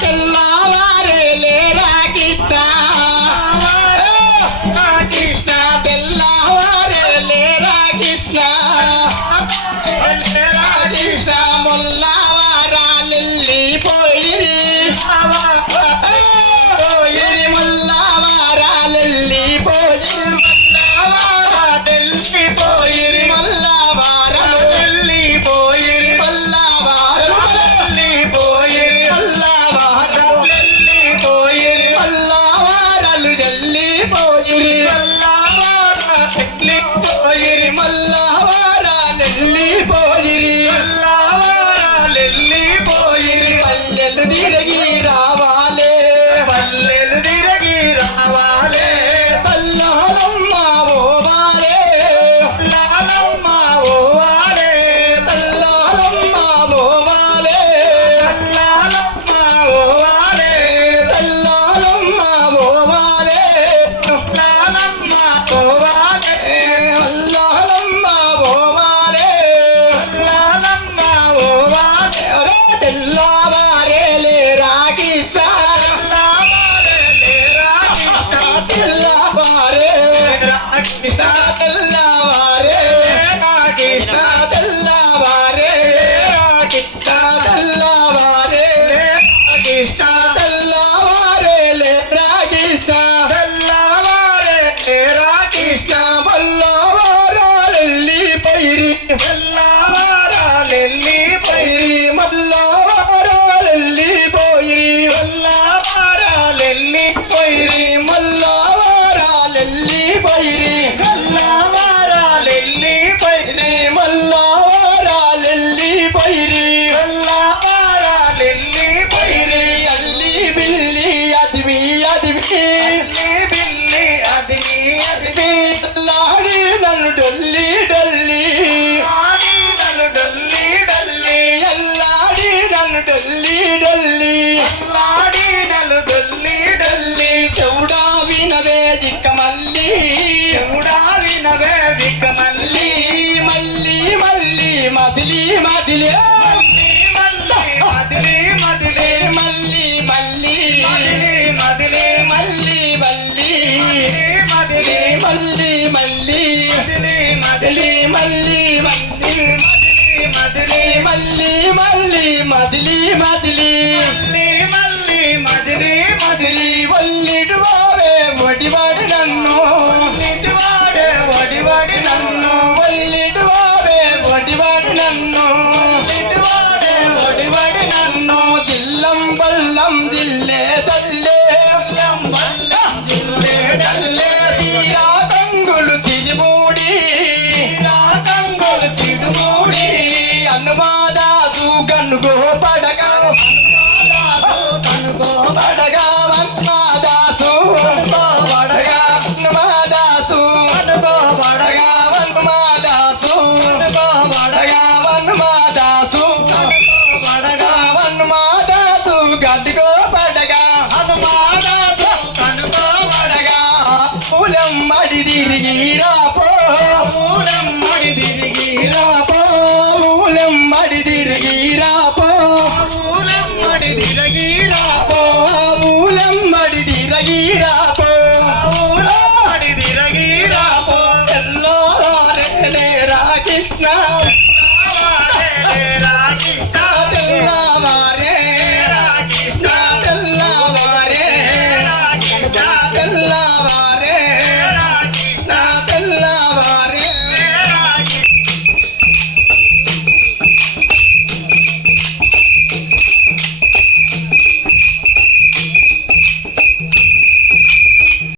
తెల్లవారే లేరా కృష్ణ కృష్ణ తెల్లవారే లేరా కృష్ణ కృష్ణ మొల్లవారాలెల్లి పోయిరి పోయిరి మొల్లవారాలెల్లి పోయిరి మల్లవారాలెల్లి పోయిరి మల్లవారాలెల్లి పోయిరి మల్లవారాలెల్లి పోయిరి మల్లవారాలెల్లి పోయిరి మల్లవారాలు జల్లి పోయిరి మల్లవారాలెల్లి పోయిరి మల్లవారాలెల్లి పోయిరి మల్లవారాలెల్లి పోయిరి పల్లెలు తిరిగి రావాలే పల్లెలు తిరిగి రావాలే సల్లాలమ్మ ఓవాలే సల్లాలమ్మ ఓవాలే సల్లాలమ్మ ఓవాలే సల్లాలమ్మ ఓవాలే సల్లాలమ్మ ఓవాలే సల్లాలమ్మ ఓవాలే సల్లాలమ్మ ఓవాలే సల్లాలమ్మ ఓవాలే అరే తెల్లవారే లేరా కృష్ణ తెల్లవారే కృష్ణ తెల్లవారే కృష్ణ తెల్లవారే కృష్ణ తెల్లవారే కృష్ణ తెల్లవారే లేరా కృష్ణ తెల్లవారే లేరా కృష్ణ మల్లవారాలెల్లి పైరి మల్లవారాలెల్లి పైరి మల్లవారాలెల్లి పోయిరి మల్లవారాలెల్లి పోయిరి మల్లవారాలెల్లి పోయిరి మల్లవారాలెల్లి పోయిరి మల్లవారాలెల్లి పోయిరి మల్లవారాలెల్లి పోయిరి అల్లి బిల్లి అదివి అదివి అల్లి బిల్లి అదివి అదివి లాడి నన్ను డొల్లి డొల్లి లాడి నన్ను డొల్లి డొల్లి ఎల్లాడి నన్ను డొల్లి డొల్లి ఎల్లాడి నన్ను డొల్లి డొల్లి చెవుడా వినవే దిక్క మల్లి చెవుడా వినవే దిక్క మల్లి మల్లి మల్లి మదిలి మదిలి మదిలి మదిలి మల్లి మల్లి మదిలి మల్లి మల్లి మదిలి మల్లి మల్లి మదిలి మల్లి మల్లి మదిలి మల్లి మల్లి మదిలి మదిలి మల్లి మదిలి మదిలి వల్లిడు వాడే ఒడివాడి నన్ను ఒడివాడే ఒడివాడి నన్ను వల్లిడు వాడే ఒడివాడి నన్ను ఒడివాడే ఒడివాడి నన్ను దిల్లం బల్లం దిల్లే తల్లే బల్లం దిల్లే డల్లే తీరా తంగులు తిరుమూడి తంగులు తిరుమూడి అనుమాదాసు కనుగో పడగా కనుగో పడగా వన్మాదాసు పడగా వన్మాదాసు కనుగో పడగా వన్మాదాసు కనుగో పడగా వన్మాదాసు పడగా వన్మాదాసు గడ్డిగో పడగా హనుమాదాసు కనుగో పడగా మూలం మడి తిరిగి రాపో మూలం మడి తిరిగి రాపో మూలం మడి తిరిగి రాపో మూలం మడి తిరిగి రాపో మూలం మడి తిరిగి రాపో మూలం మడి తిరిగి రాపో తెల్లవారే లేరా కృష్ణ